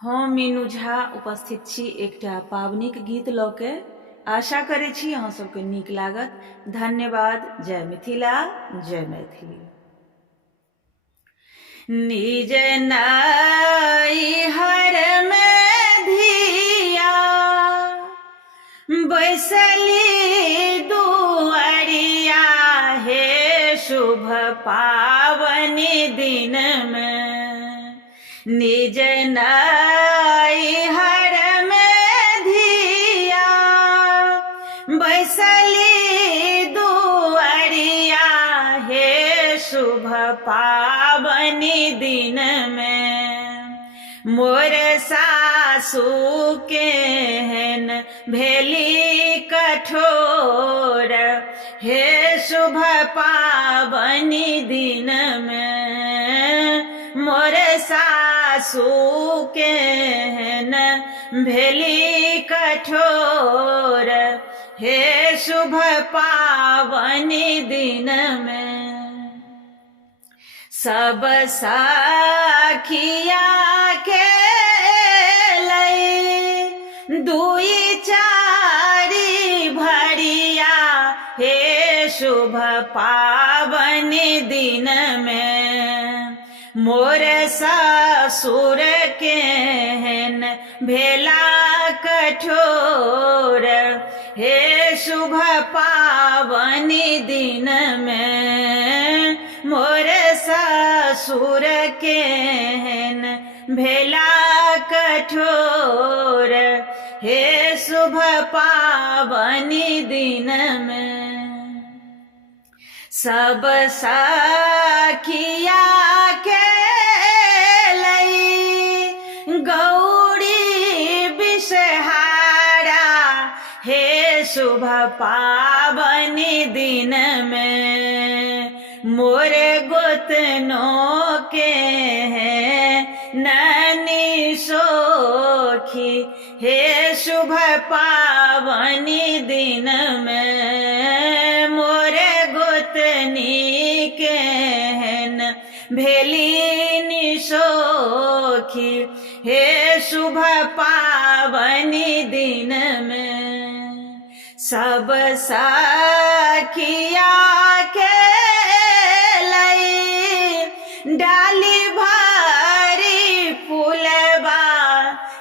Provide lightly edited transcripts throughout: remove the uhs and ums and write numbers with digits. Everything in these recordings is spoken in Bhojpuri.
हम मीनू झा उपस्थित छी एकटा पावनिक गीत लऽ के। आशा करै छी अहाँ सबके नीक लागत। धन्यवाद। जय मिथिला, जय मैथिली। निज नैहर में धिया बैसली दुआरिया, हे शुभ पावनी दिन में निज नैहर में धिया बैसली दुआरिया, हे शुभ पावनी दिन में मोर सासू केहन भेली कठोर, हे शुभ पावनी दिन में मोर सासू केहन भेली कठोर, हे शुभ पावनी दिन में सब सखिया के लई दुई चारी भरिया, हे शुभ पावनी दिन में मोर ससुर केहन भेला कठोर, हे शुभ पावनी दिन में मोर ससुर केहन भेला कठोर, हे शुभ पावनी दिन में सब सखिया के लई गौरी बिषहारा, हे शुभ पावनी दिन में मोर गोतनों के हैं ननी सोखी, हे शुभ पावनी दिन में मोर गोतनी के हैं भेली निसोखी, हे शुभ पावनी दिन में सब सखिया के लई डाली भारी फूलबा,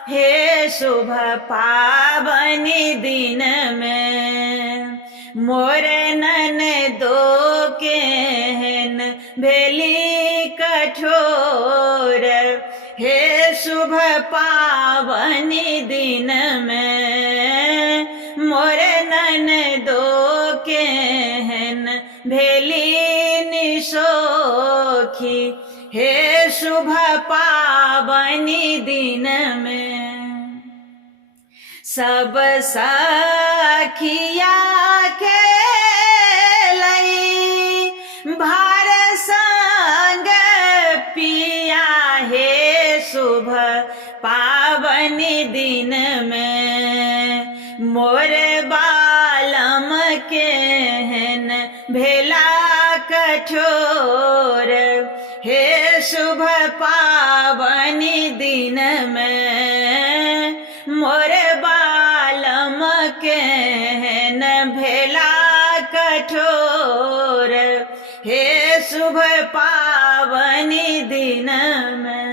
हे शुभ पावनी दिन में मोर ननदो केहन भेली कठोर, हे शुभ पावनी दिन में मोर ननदो केहन भेली निसोखी, हे शुभ पावनी दिन में सब सखिया के लई भार संग पिया, हे शुभ पावनी दिन में मोर बालम केहन भेला कठोर, हे शुभ पावनी दिन में मोर बालम केहन भेला कठोर, हे शुभ पावनी दिन में